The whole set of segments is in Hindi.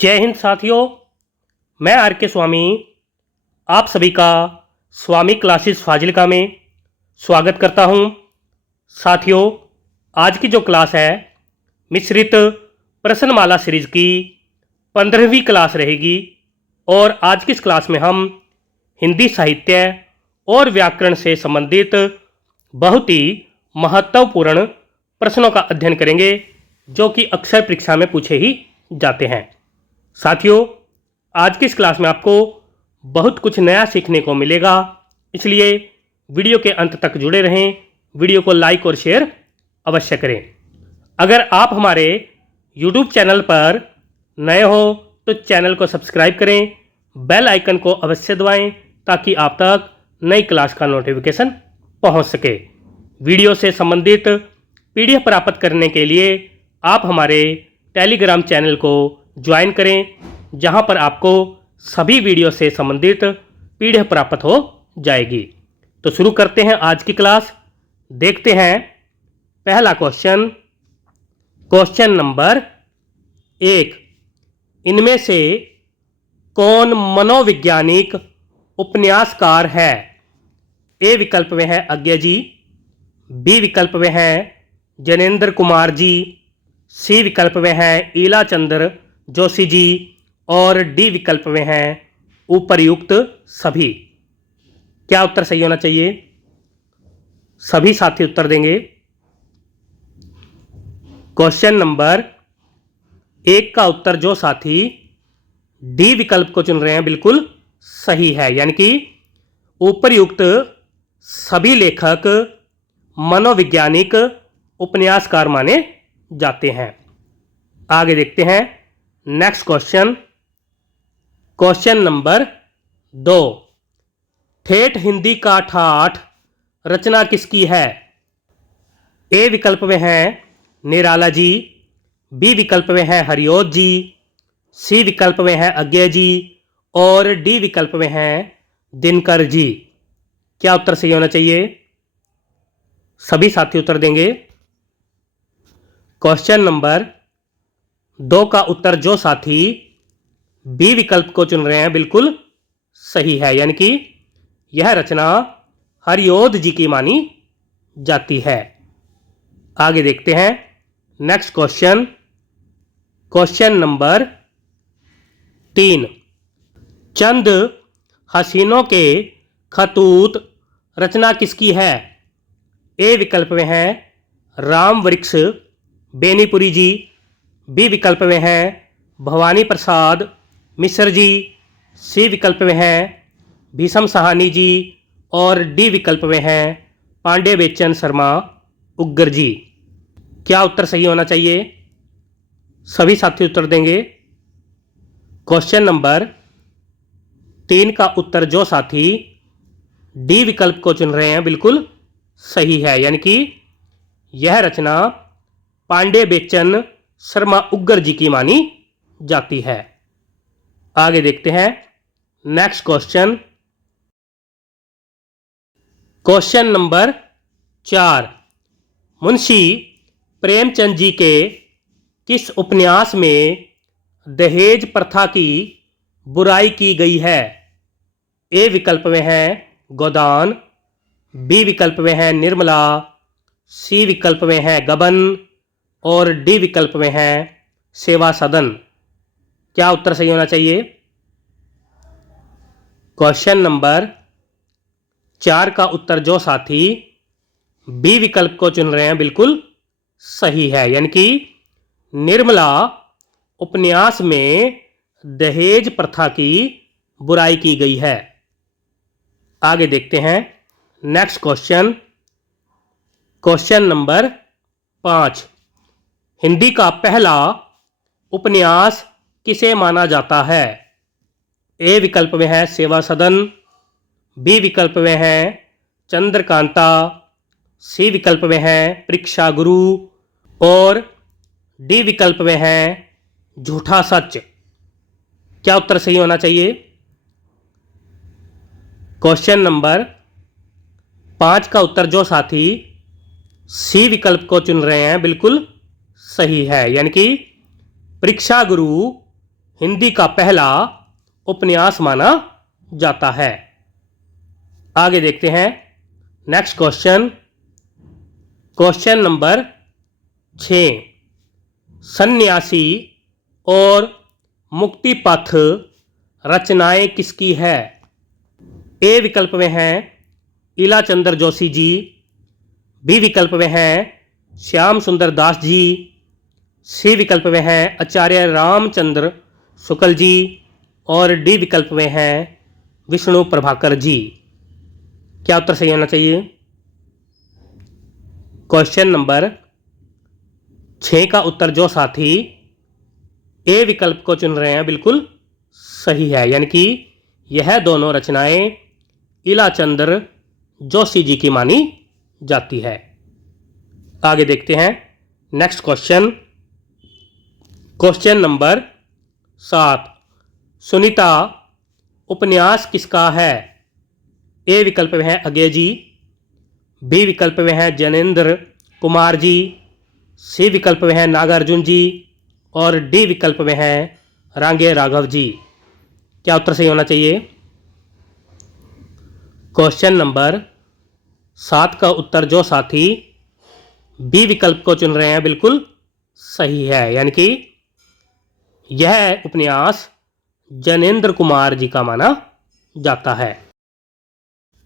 जय हिंद साथियों। मैं आर के स्वामी आप सभी का स्वामी क्लासेस फाजिलका में स्वागत करता हूं। साथियों, आज की जो क्लास है मिश्रित प्रश्नमाला सीरीज की 15वीं क्लास रहेगी और आज की इस क्लास में हम हिंदी साहित्य और व्याकरण से संबंधित बहुत ही महत्वपूर्ण प्रश्नों का अध्ययन करेंगे जो कि अक्सर परीक्षा में पूछे ही जाते हैं। साथियों, आज की इस क्लास में आपको बहुत कुछ नया सीखने को मिलेगा, इसलिए वीडियो के अंत तक जुड़े रहें। वीडियो को लाइक और शेयर अवश्य करें। अगर आप हमारे YouTube चैनल पर नए हो तो चैनल को सब्सक्राइब करें, बेल आइकन को अवश्य दबाएं ताकि आप तक नई क्लास का नोटिफिकेशन पहुंच सके। वीडियो से संबंधित PDF प्राप्त करने के लिए आप हमारे टेलीग्राम चैनल को ज्वाइन करें, जहां पर आपको सभी वीडियो से संबंधित PDF प्राप्त हो जाएगी। तो शुरू करते हैं आज की क्लास। देखते हैं पहला क्वेश्चन। क्वेश्चन नंबर 1, इनमें से कौन मनोवैज्ञानिक उपन्यासकार है? ए विकल्प में है अज्ञा जी, बी विकल्प में है जनेन्द्र कुमार जी, सी विकल्प में है ईला चंद्र जोशी जी और डी विकल्प में है उपर्युक्त सभी। क्या उत्तर सही होना चाहिए? सभी साथी उत्तर देंगे। क्वेश्चन नंबर 1 का उत्तर जो साथी डी विकल्प को चुन रहे हैं बिल्कुल सही है, यानी कि उपर्युक्त सभी लेखक मनोवैज्ञानिक उपन्यासकार माने जाते हैं। आगे देखते हैं नेक्स्ट क्वेश्चन। क्वेश्चन नंबर 2, ठेठ हिंदी का ठाठ रचना किसकी है? ए विकल्प में है निराला जी, बी विकल्प में है हरिओत जी, सी विकल्प में है अज्ञा जी और डी विकल्प में है दिनकर जी। क्या उत्तर सही होना चाहिए? सभी साथी उत्तर देंगे। क्वेश्चन नंबर 2 का उत्तर जो साथी बी विकल्प को चुन रहे हैं बिल्कुल सही है, यानी कि यह रचना हरिओत जी की मानी जाती है। आगे देखते हैं नेक्स्ट क्वेश्चन। क्वेश्चन नंबर 3, चंद हसीनों के खतूत रचना किसकी है? ए विकल्प में है राम वृक्ष बेनीपुरी जी, बी विकल्प में है भवानी प्रसाद मिश्र जी, सी विकल्प में है भीषम साहनी जी और डी विकल्प में है पांडे बेचन शर्मा उग्र जी। क्या उत्तर सही होना चाहिए? सभी साथी उत्तर देंगे। क्वेश्चन नंबर 3 का उत्तर जो साथी डी विकल्प को चुन रहे हैं बिल्कुल सही है, यानी कि यह रचना पांडे बेचन शर्मा उग्र जी की मानी जाती है। आगे देखते हैं next question. Question number 4, Munshi Premchand ji के किस उपन्यास में दहेज प्रथा की बुराई की गई है? ए विकल्प में है गोदान, बी विकल्प में है निर्मला, सी विकल्प में है गबन और डी विकल्प में है सेवा सदन। क्या उत्तर सही होना चाहिए? क्वेश्चन नंबर 4 का उत्तर जो साथी बी विकल्प को चुन रहे हैं बिल्कुल सही है, यानी कि निर्मला उपन्यास में दहेज प्रथा की बुराई की गई है। आगे देखते हैं next question. Question number 5, Hindi का पहला उपन्यास किसे माना जाता है? ए विकल्प में है सेवा सदन, बी विकल्प में है चंद्रकांता, सी विकल्प में है परीक्षा गुरु और डी विकल्प में है झूठा सच। क्या उत्तर सही होना चाहिए? क्वेश्चन नंबर 5 का उत्तर जो साथी सी विकल्प को चुन रहे हैं बिल्कुल सही है, यानी कि परीक्षा गुरु हिंदी का पहला उपन्यास माना जाता है। आगे देखते हैं नेक्स्ट क्वेश्चन। क्वेश्चन नंबर 6, सन्यासी और मुक्ति पथ रचनाएं किसकी है? ए विकल्प में हैं इला चंद्र जोशी जी, बी विकल्प में हैं श्याम सुंदर दास जी, सी विकल्प में हैं आचार्य रामचंद्र शुक्ल जी और डी विकल्प में हैं विष्णु प्रभाकर जी। क्या उत्तर सही होना चाहिए? क्वेश्चन नंबर 6 का उत्तर जो साथी ए विकल्प को चुन रहे हैं बिल्कुल सही है, यानी कि यह दोनों रचनाएं इला चंद्र जोशी जी की मानी जाती है। आगे देखते हैं next question. Question number 7, Sunita उपन्यास किसका है? ए विकल्प में है अज्ञे जी, बी विकल्प में है जैनेन्द्र कुमार जी, सी विकल्प में है नागार्जुन जी और डी विकल्प में है रांगे राघव जी। क्या उत्तर सही होना चाहिए? क्वेश्चन नंबर 7 का उत्तर जो साथी बी विकल्प को चुन रहे हैं बिल्कुल सही है, यानी कि यह उपन्यास जैनेन्द्र कुमार जी का माना जाता है।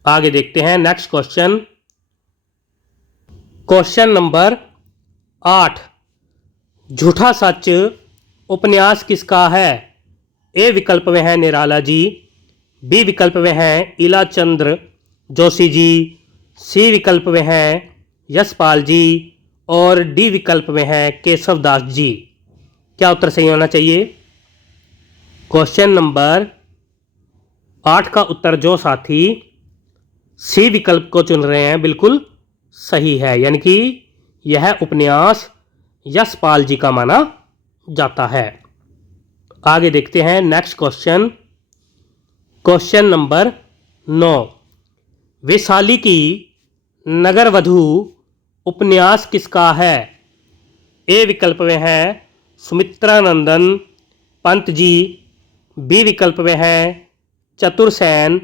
आगे देखते हैं नेक्स्ट क्वेश्चन। क्वेश्चन नंबर 8, झूठा सच उपन्यास किसका है? ए विकल्प में है निराला जी, बी विकल्प में है इला चंद्र जोशी जी, सी विकल्प में है यशपाल जी और डी विकल्प में है केशव दास जी। क्या उत्तर सही होना चाहिए? क्वेश्चन नंबर 8 का उत्तर जो साथी सी विकल्प को चुन रहे हैं बिल्कुल सही है, यानी कि यह उपन्यास यशपाल जी का माना जाता है। आगे देखते हैं next question. Question number 9, Vaishali की नगरवधू उपन्यास किसका है? ए विकल्प में है सुमित्रानंदन पंत जी, बी विकल्प में है चतुरसेन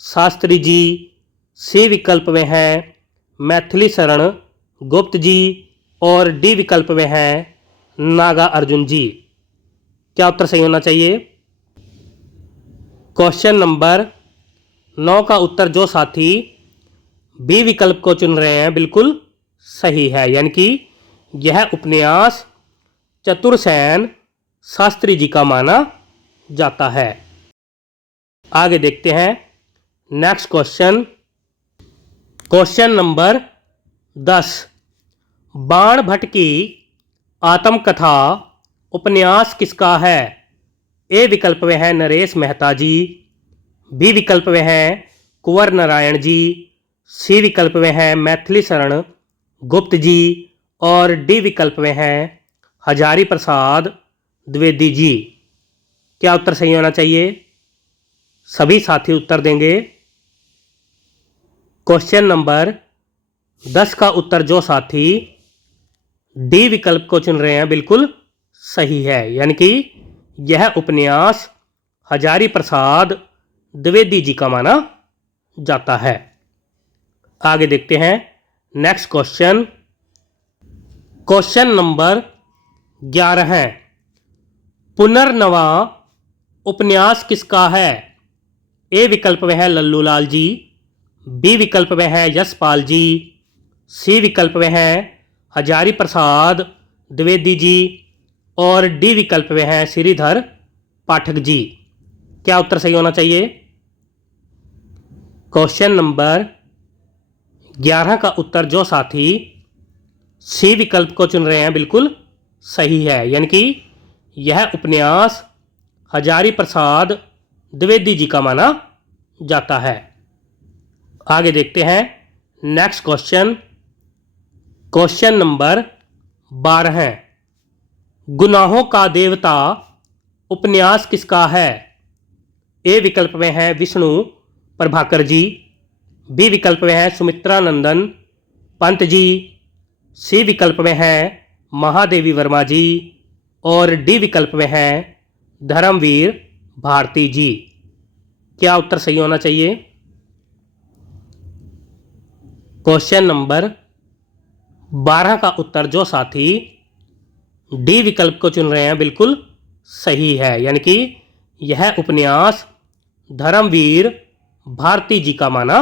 शास्त्री जी, सी विकल्प में है मैथिली शरण गुप्त जी और डी विकल्प में है नागा अर्जुन जी। क्या उत्तर सही होना चाहिए? क्वेश्चन नंबर 9 का उत्तर जो साथी बी विकल्प को चुन रहे हैं बिल्कुल सही है, यानी कि यह उपन्यास चतुरसेन शास्त्री जी का माना जाता है। आगे देखते हैं नेक्स्ट क्वेश्चन। क्वेश्चन नंबर 10, बाण भट्ट की आत्मकथा उपन्यास किसका है? ए विकल्प में है नरेश मेहता जी, बी विकल्प में है कुंवर नारायण जी, सी विकल्प में है मैथिली शरण गुप्त जी और डी विकल्प में है हजारी प्रसाद द्विवेदी जी। क्या उत्तर सही होना चाहिए? सभी साथी उत्तर देंगे। क्वेश्चन नंबर 10 का उत्तर जो साथी डी विकल्प को चुन रहे हैं बिल्कुल सही है, यानी कि यह उपन्यास हजारी प्रसाद द्विवेदी जी का माना जाता है। आगे देखते हैं नेक्स्ट क्वेश्चन। क्वेश्चन नंबर 11 है, पुनर्नवा उपन्यास किसका है? ए विकल्प में है लल्लू लाल जी, बी विकल्प में है यशपाल जी, सी विकल्प में है हजारी प्रसाद द्विवेदी जी और डी विकल्प में है श्रीधर पाठक जी। क्या उत्तर सही होना चाहिए? क्वेश्चन नंबर 11 का उत्तर जो साथी सी विकल्प को चुन रहे हैं बिल्कुल सही है, यानी कि यह उपन्यास हजारी प्रसाद द्विवेदी जी का माना जाता है। आगे देखते हैं नेक्स्ट क्वेश्चन। क्वेश्चन नंबर 12 है, गुनाहों का देवता उपन्यास किसका है? ए विकल्प में है विष्णु प्रभाकर जी, बी विकल्प में है सुमित्रानंदन पंत जी, सी विकल्प में है महादेवी वर्मा जी और डी विकल्प में है धर्मवीर भारती जी। क्या उत्तर सही होना चाहिए? क्वेश्चन नंबर 12 का उत्तर जो साथी डी विकल्प को चुन रहे हैं बिल्कुल सही है, यानी कि यह उपन्यास धर्मवीर भारती जी का माना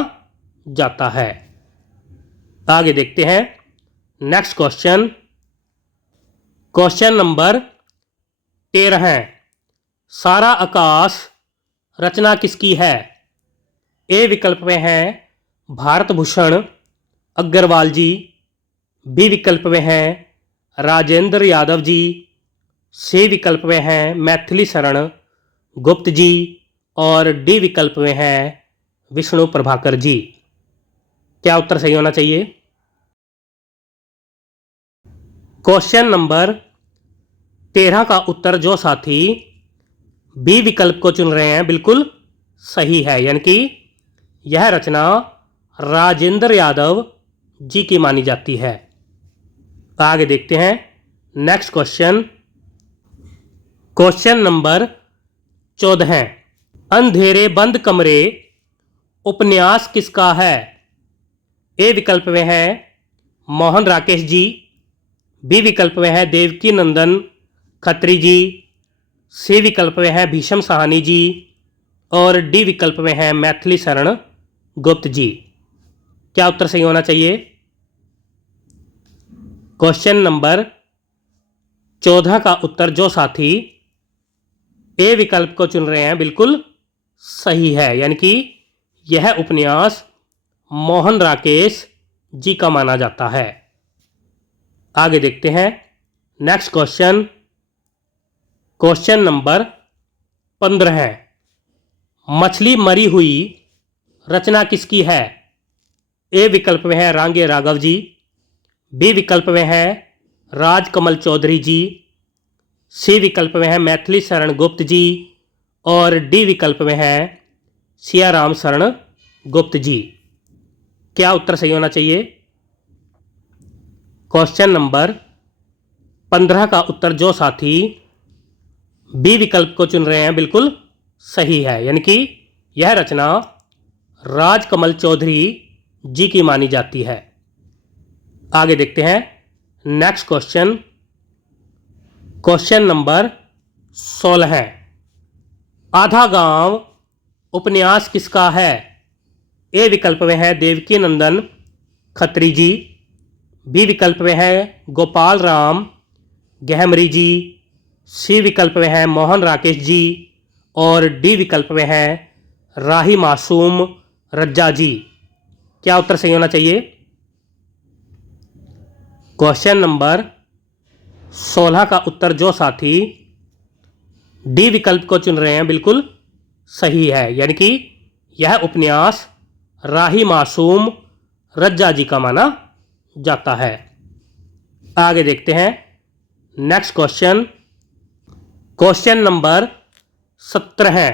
जाता है। आगे देखते हैं नेक्स्ट क्वेश्चन। क्वेश्चन नंबर 13 है, सारा आकाश रचना किसकी है? ए विकल्प में है भारत भूषण अग्रवाल जी, बी विकल्प में है राजेंद्र यादव जी, सी विकल्प में है मैथिली शरण गुप्त जी और डी विकल्प में है विष्णु प्रभाकर जी। क्या उत्तर सही होना चाहिए? क्वेश्चन नंबर 13 का उत्तर जो साथी बी विकल्प को चुन रहे हैं बिल्कुल सही है, यानी कि यह रचना राजेंद्र यादव जी की मानी जाती है। आगे देखते हैं नेक्स्ट क्वेश्चन। क्वेश्चन नंबर 14 है, अंधेरे बंद कमरे उपन्यास किसका है? ए विकल्प में है मोहन राकेश जी, बी विकल्प में है देवकी नंदन खत्री जी, सी विकल्प में है भीषम साहनी जी और डी विकल्प में है मैथिली शरण गुप्त जी। क्या उत्तर सही होना चाहिए? क्वेश्चन नंबर 14 का उत्तर जो साथी ए विकल्प को चुन रहे हैं बिल्कुल सही है, यानी कि यह उपन्यास मोहन राकेश जी का माना जाता है। आगे देखते हैं नेक्स्ट क्वेश्चन। क्वेश्चन नंबर 15 है, मछली मरी हुई रचना किसकी है? ए विकल्प में है रांगे राघव जी, बी विकल्प में है राजकमल चौधरी जी, सी विकल्प में है मैथिली शरण गुप्त जी और डी विकल्प में है सियाराम शरण गुप्त जी। क्या उत्तर सही होना चाहिए? क्वेश्चन नंबर 15 का उत्तर जो साथी बी विकल्प को चुन रहे हैं बिल्कुल सही है, यानी कि यह रचना राजकमल चौधरी जी की मानी जाती है। आगे देखते हैं नेक्स्ट क्वेश्चन। क्वेश्चन नंबर 16 है, आधा गांव उपन्यास किसका है? ए विकल्प में है देवकी नंदन खत्री जी, बी विकल्प में है गोपाल राम गहमरी जी, सी विकल्प में है मोहन राकेश जी और डी विकल्प में है राही मासूम रज्जा जी। क्या उत्तर सही होना चाहिए? क्वेश्चन नंबर 16 का उत्तर जो साथी डी विकल्प को चुन रहे हैं बिल्कुल सही है, यानी कि यह उपन्यास राही मासूम रज्जा जी का माना जाता है। आगे देखते हैं नेक्स्ट क्वेश्चन। क्वेश्चन नंबर 17 है,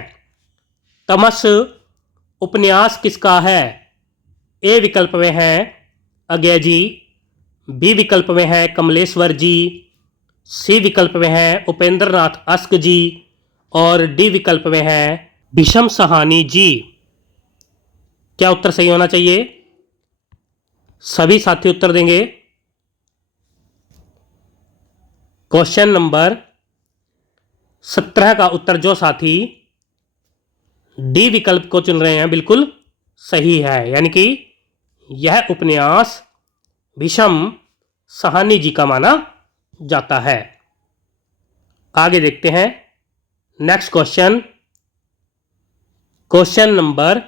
तमस उपन्यास किसका है? ए विकल्प में है अजय जी, बी विकल्प में है कमलेश्वर जी, सी विकल्प में है उपेंद्र नाथ अस्क जी और डी विकल्प में है भीषम साहनी जी। क्या उत्तर सही होना चाहिए? सभी साथी उत्तर देंगे। क्वेश्चन नंबर 17 का उत्तर जो साथी डी विकल्प को चुन रहे हैं बिल्कुल सही है, यानी कि यह उपन्यास भीषम साहनी जी का माना जाता है। आगे देखते हैं नेक्स्ट क्वेश्चन। क्वेश्चन नंबर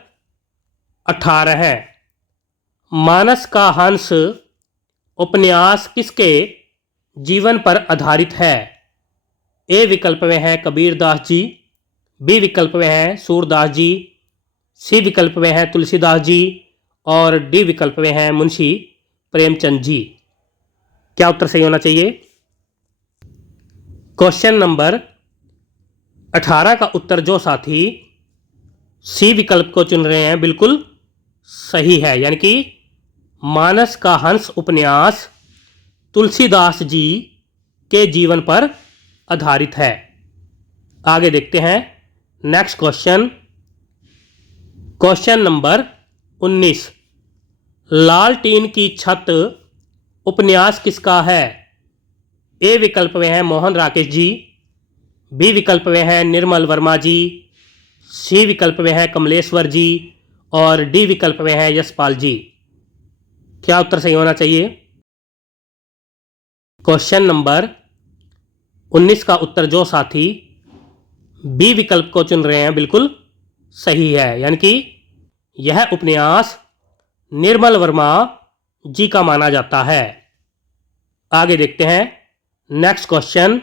18 है, मानस का हंस उपन्यास किसके जीवन पर आधारित है? ए विकल्प में है कबीर दास जी, बी विकल्प में है सूरदास जी, सी विकल्प में है तुलसीदास जी और डी विकल्प में है मुंशी प्रेमचंद जी। क्या उत्तर सही होना चाहिए? क्वेश्चन नंबर 18 का उत्तर जो साथी सी विकल्प को चुन रहे हैं बिल्कुल सही है, यानी कि मानस का हंस उपन्यास तुलसीदास जी के जीवन पर आधारित है। आगे देखते हैं नेक्स्ट क्वेश्चन। Question number 19। लालटीन की छत उपन्यास किसका है? ए विकल्प में है मोहन राकेश जी, बी विकल्प में है निर्मल वर्मा जी, सी विकल्प में है कमलेश्वर जी और डी विकल्प में है यशपाल जी। क्या उत्तर सही होना चाहिए? क्वेश्चन नंबर 19 का उत्तर जो साथी बी विकल्प को चुन रहे हैं बिल्कुल सही है, यानी कि यह उपन्यास निर्मल वर्मा जी का माना जाता है। आगे देखते हैं next question.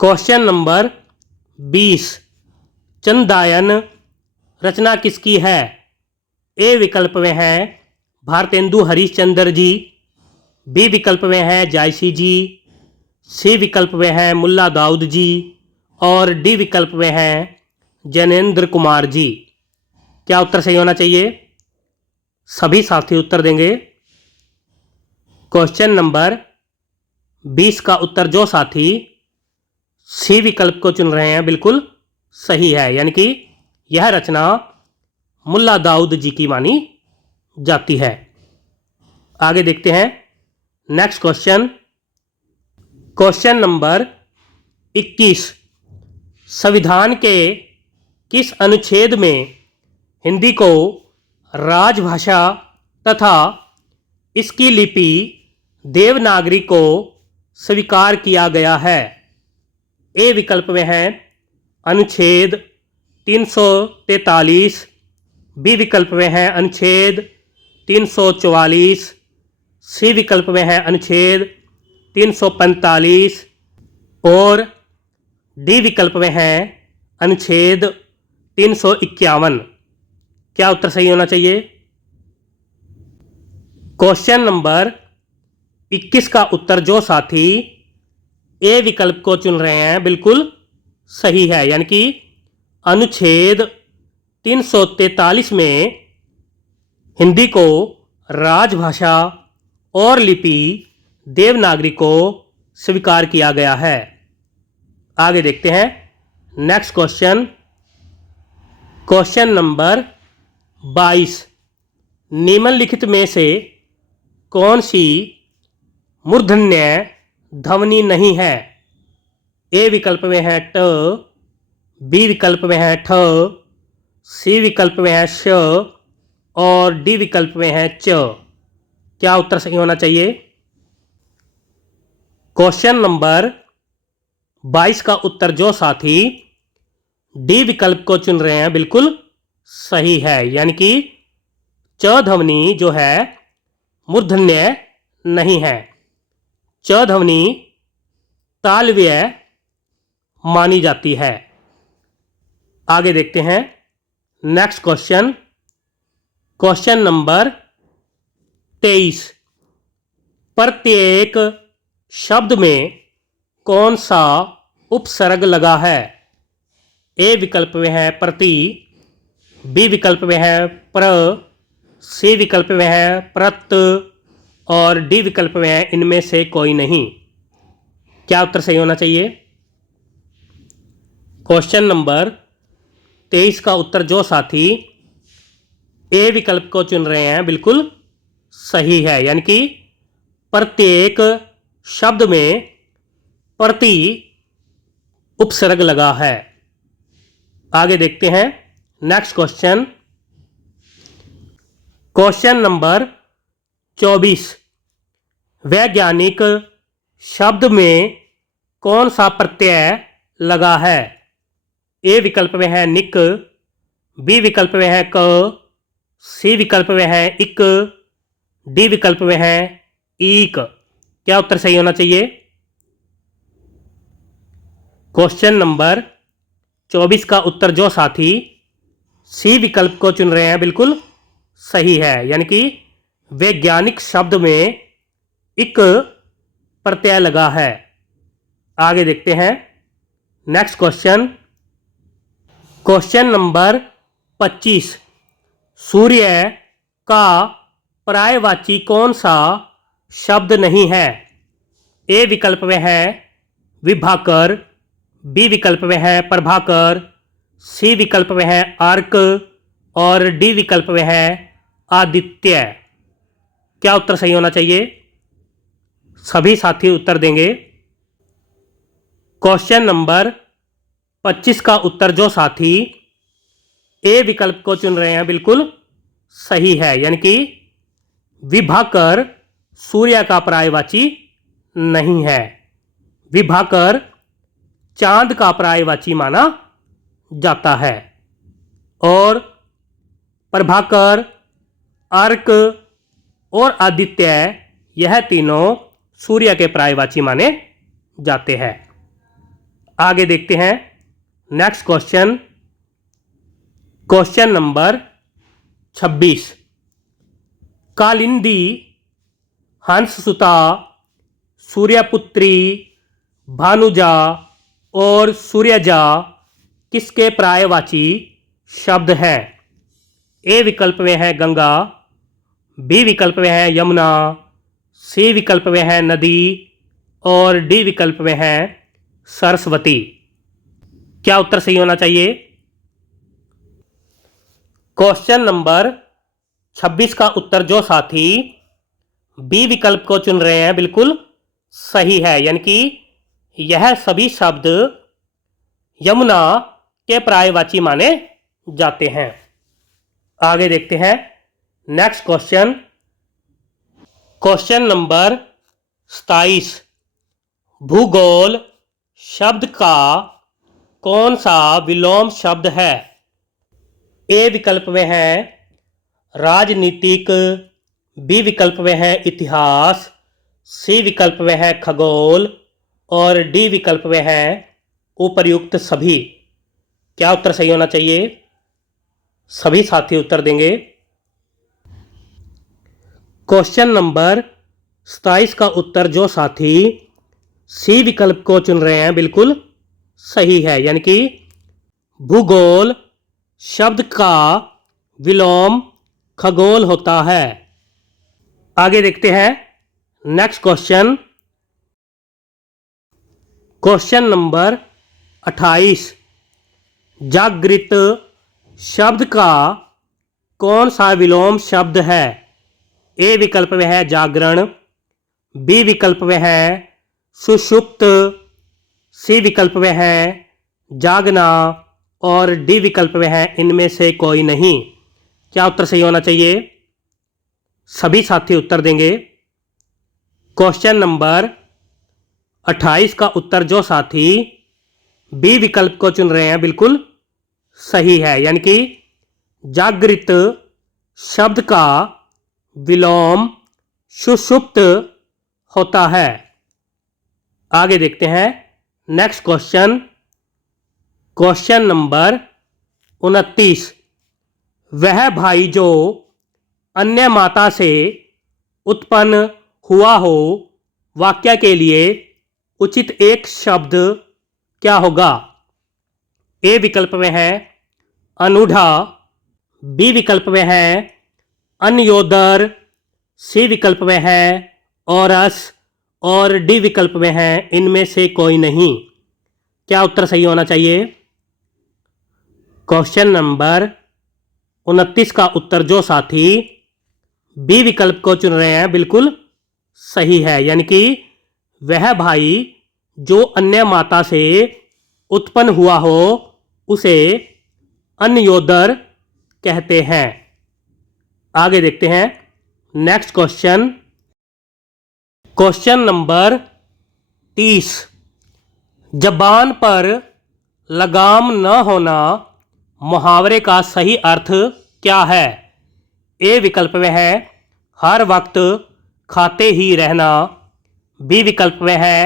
Question number 20। Chandayan रचना किसकी है? ए विकल्प में है भारतेंदु हरिश्चंद्र जी, बी विकल्प में है जायसी जी, सी विकल्प में है मुल्ला दाऊद जी और डी विकल्प में है जैनेन्द्र कुमार जी। क्या उत्तर सही होना चाहिए? सभी साथी उत्तर देंगे। क्वेश्चन नंबर 20 का उत्तर जो साथी सी विकल्प को चुन रहे हैं बिल्कुल सही है, यानी कि यह रचना मुल्ला दाऊद जी की मानी जाती है। आगे देखते हैं नेक्स्ट क्वेश्चन। Question number 21। संविधान के किस अनुच्छेद में हिंदी को राजभाषा तथा इसकी लिपि देवनागरी को स्वीकार किया गया है? ए विकल्प में है अनुच्छेद 343, बी विकल्प में है अनुच्छेद 344, सी विकल्प में है अनुच्छेद 345 और डी विकल्प में है अनुच्छेद 351। क्या उत्तर सही होना चाहिए? क्वेश्चन नंबर 21 का उत्तर जो साथी ए विकल्प को चुन रहे हैं बिल्कुल सही है, यानी कि अनुच्छेद 343 में हिंदी को राजभाषा और लिपि देवनागरी को स्वीकार किया गया है। आगे देखते हैं नेक्स्ट क्वेश्चन। Question number 22। निम्नलिखित में से कौन सी मूर्धन्य ध्वनि नहीं है? ए विकल्प में है ट, बी विकल्प में है ठ, सी विकल्प में है श और डी विकल्प में है च। क्या उत्तर सही होना चाहिए? क्वेश्चन नंबर 22 का उत्तर जो साथी डी विकल्प को चुन रहे हैं बिल्कुल सही है, यानी कि च ध्वनि जो है मूर्धन्य नहीं है। च ध्वनि तालव्य मानी जाती है। आगे देखते हैं नेक्स्ट क्वेश्चन। Question number 23। प्रत्येक शब्द में कौन सा उपसर्ग लगा है? ए विकल्प में है प्रति, बी विकल्प में है प्र, सी विकल्प में है प्रत और डी विकल्प में है इनमें से कोई नहीं। क्या उत्तर सही होना चाहिए? क्वेश्चन नंबर 23 का उत्तर जो साथी ए विकल्प को चुन रहे हैं बिल्कुल सही है, यानी कि प्रत्येक शब्द में प्रति उपसर्ग लगा है। आगे देखते हैं नेक्स्ट क्वेश्चन। Question number 24। वैज्ञानिक शब्द में कौन सा प्रत्यय लगा है? ए विकल्प में है निक, बी विकल्प में है क, सी विकल्प में है इक, डी विकल्प में है ईक। क्या उत्तर सही होना चाहिए? क्वेश्चन नंबर 24 का उत्तर जो साथी सी विकल्प को चुन रहे हैं बिल्कुल सही है, यानी कि वैज्ञानिक शब्द में इक प्रत्यय लगा है। आगे देखते हैं नेक्स्ट क्वेश्चन। Question number 25। सूर्य का पर्यायवाची कौन सा शब्द नहीं है? ए विकल्प में है विभाकर, बी विकल्प में है प्रभाकर, सी विकल्प में है अर्क और डी विकल्प में है आदित्य। क्या उत्तर सही होना चाहिए? सभी साथी उत्तर देंगे। क्वेश्चन नंबर 25 का उत्तर जो साथी ए विकल्प को चुन रहे हैं बिल्कुल सही है, यानी कि विभाकर सूर्य का पर्यायवाची नहीं है। विभाकर चांद का पर्यायवाची माना जाता है और प्रभाकर, अर्क और आदित्य यह तीनों सूर्य के पर्यायवाची माने जाते हैं। आगे देखते हैं next question, question number 26। Kalindi, Hanssuta, Suryaputri, Bhanuja और सूर्यजा किसके पर्यायवाची शब्द हैं? ए विकल्प में है गंगा, बी विकल्प में है यमुना, सी विकल्प में है नदी और डी विकल्प में है सरस्वती। क्या उत्तर सही होना चाहिए? क्वेश्चन नंबर 26 का उत्तर जो साथी बी विकल्प को चुन रहे हैं बिल्कुल सही है, यानी कि यह सभी शब्द यमुना के पर्यायवाची माने जाते हैं। आगे देखते हैं नेक्स्ट क्वेश्चन, क्वेश्चन नंबर 27। भूगोल शब्द का कौन सा विलोम शब्द है? ए विकल्प में है राजनीतिक, बी विकल्प में है इतिहास, सी विकल्प में है खगोल और डी विकल्प में है उपर्युक्त सभी। क्या उत्तर सही होना चाहिए? सभी साथी उत्तर देंगे। क्वेश्चन नंबर 27 का उत्तर जो साथी सी विकल्प को चुन रहे हैं बिल्कुल सही है, यानी कि भूगोल शब्द का विलोम खगोल होता है। आगे देखते हैं नेक्स्ट क्वेश्चन, क्वेश्चन नंबर 28। जागृत शब्द का कौन सा विलोम शब्द है? ए विकल्प में है जागरण, बी विकल्प में है सुषुप्त, सी विकल्प में है जागना और डी विकल्प में है इनमें से कोई नहीं। क्या उत्तर सही होना चाहिए? सभी साथी उत्तर देंगे। क्वेश्चन नंबर 28 का उत्तर जो साथी बी विकल्प को चुन रहे हैं बिल्कुल सही है, यानी कि जागृत शब्द का विलोम सुषुप्त होता है। आगे देखते हैं नेक्स्ट क्वेश्चन, क्वेश्चन नंबर 29। वह भाई जो अन्य माता से उत्पन्न हुआ हो वाक्य के लिए उचित एक शब्द क्या होगा? ए विकल्प में है अनूढ़ा, बी विकल्प में है अन्योदर, सी विकल्प में है औरस और डी विकल्प में है इनमें से कोई नहीं। क्या उत्तर सही होना चाहिए? क्वेश्चन नंबर 29 का उत्तर जो साथी बी विकल्प को चुन रहे हैं बिल्कुल सही है, यानी कि वह भाई जो अन्य माता से उत्पन्न हुआ हो उसे अन्योदर कहते हैं। आगे देखते हैं नेक्स्ट क्वेश्चन, क्वेश्चन नंबर 30। जबान पर लगाम न होना मुहावरे का सही अर्थ क्या है? ए विकल्प में है हर वक्त खाते ही रहना, बी विकल्प में है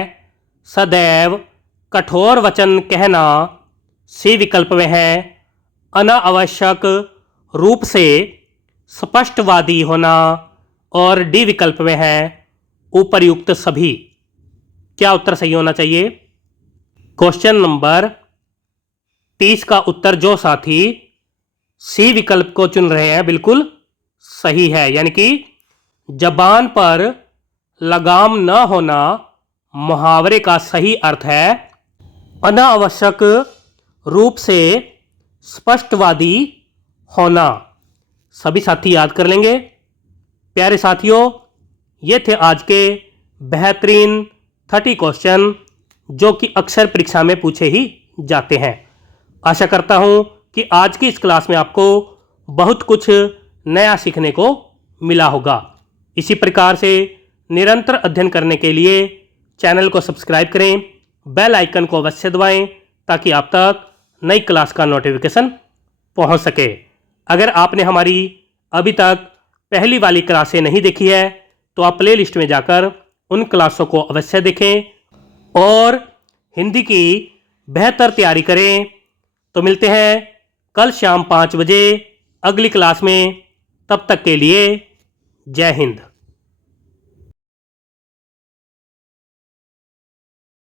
सदैव कठोर वचन कहना, सी विकल्प में है अनावश्यक रूप से स्पष्टवादी होना और डी विकल्प में है उपर्युक्त सभी। क्या उत्तर सही होना चाहिए? क्वेश्चन नंबर 30 का उत्तर जो साथी सी विकल्प को चुन रहे हैं बिल्कुल सही है, यानी कि जबान पर लगाम न होना मुहावरे का सही अर्थ है अनावश्यक रूप से स्पष्टवादी होना। सभी साथी याद कर लेंगे। प्यारे साथियों, ये थे आज के बेहतरीन 30 क्वेश्चन जो कि अक्सर परीक्षा में पूछे ही जाते हैं। आशा करता हूँ कि आज की इस क्लास में आपको बहुत कुछ नया सीखने को मिला होगा। इसी प्रकार से निरंतर अध्ययन करने के लिए चैनल को सब्सक्राइब करें, बेल आइकन को अवश्य दबाएं ताकि आप तक नई क्लास का नोटिफिकेशन पहुंच सके। अगर आपने हमारी अभी तक पहली वाली क्लासें नहीं देखी है तो आप प्ले लिस्ट में जाकर उन क्लासों को अवश्य देखें और हिंदी की बेहतर तैयारी करें। तो मिलते हैं कल शाम 5 बजे अगली क्लास में। तब तक के लिए जय हिंद।